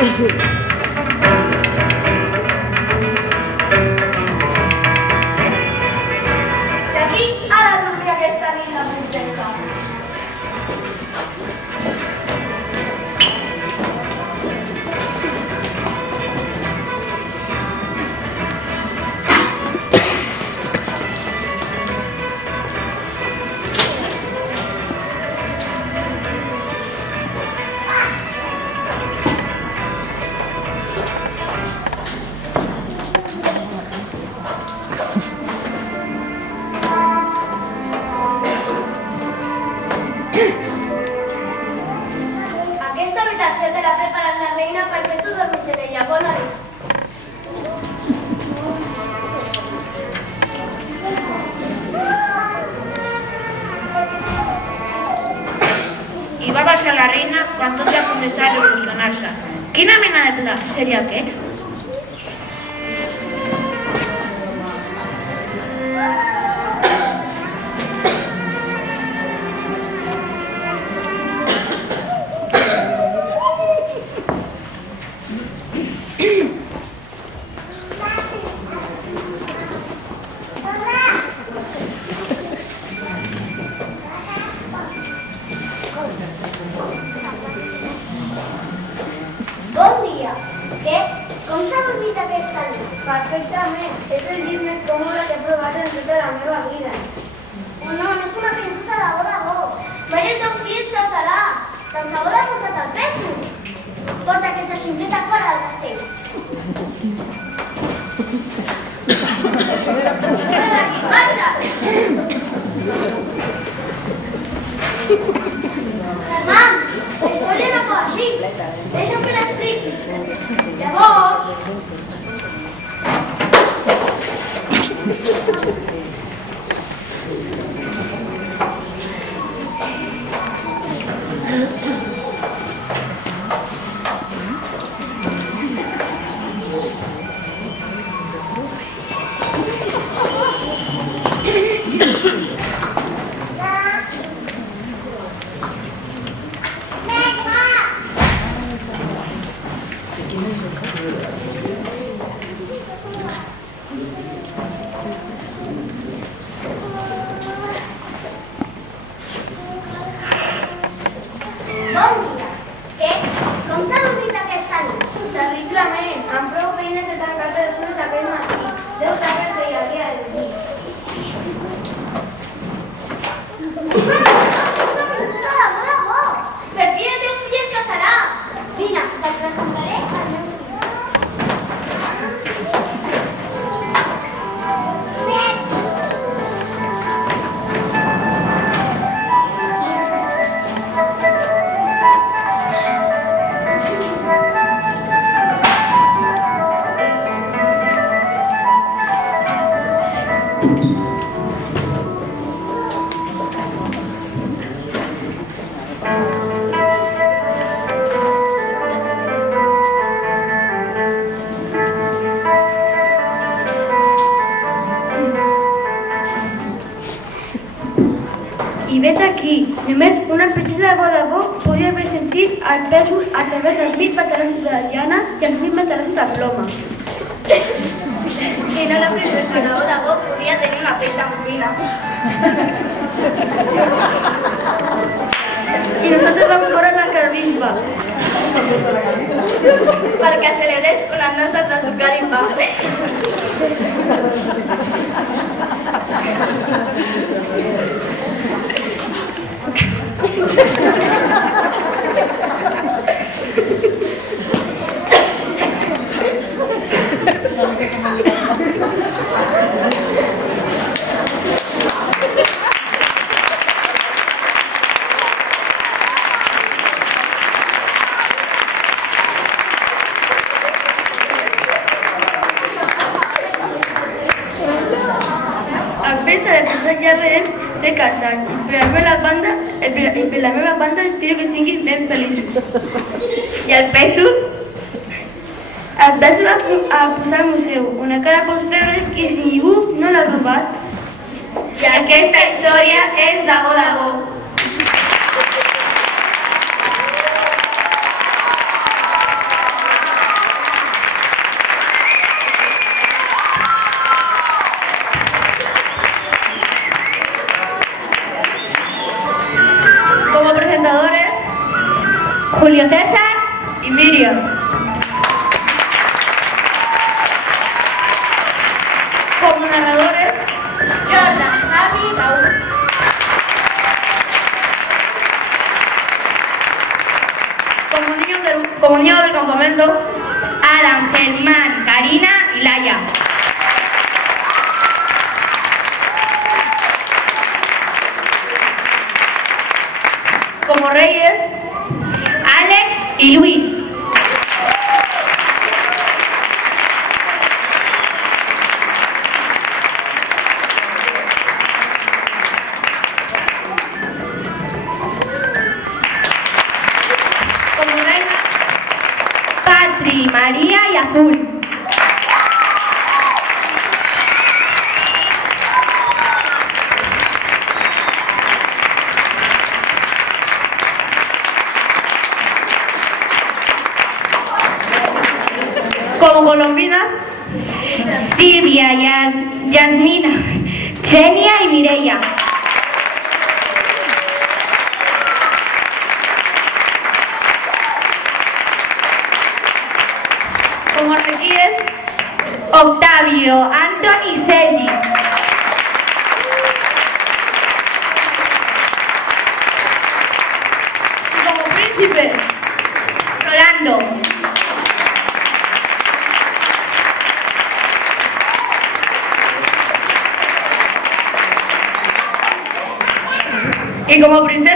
D'aquí ha de dormir aquesta nit la princesa. Aquesta habitació te l'ha preparat la reina perquè tu dormis en ella. Bona nit. I va baixar la reina quan tot va començar a revolucionar-se. Quina mena de pla seria aquest? Bon dia. Què? Com s'ha dormit aquesta nit? Perfectament. És el llit més còmode que he provat en tota la meva vida. Oh, no, no és una princesa de bo de bo. Mai el teu fill es casarà. Tant se bo l'ha portat al peso. Porta aquesta xinfleta fora del castell. Fora d'aquí, marxa! Germán, la història no acaba així. Deixa'm que l'expliqui. Llavors... Bon dia. Què? Com s'ha dormit aquesta nit? Terriblement. Amb prou feines he tancat els ulls aquest matí. Déu sap el que hi havia al llit. Una princesa de bo de bo. Per fi el teu fill es casarà. Vine, te'l presentaré al meu fill. I vet aquí, només una princesa de bo podia haver sentit el pèsol a través dels 1000 pantalons de llana i els 1000 pantalons de ploma. Si no, la princesa de bo podia tenir una pell tan fina. I nosaltres vam córrer la carvisba. Perquè celebrés unes noces de sucar i pa. ja veiem ser casats. Per la meva banda espero que siguin ben feliços. I el pèsol? El pèsol a posar al museu, on encara pots veure que si ningú no l'ha robat. I aquesta història és de bo de bo. y Miriam. Como narradores, Jordan, Javi y Raúl. Como niños del campamento, Adam, Germán, Karina y Laia. Como reyes, Alex y Luis. Como reina, Patri, María y Azul. Como colombinas, Silvia, Yasmina, Genia y Mireia. Como reyes, Octavio, Anthony y Sergi. Y como príncipe, Rolando. Y como princesa,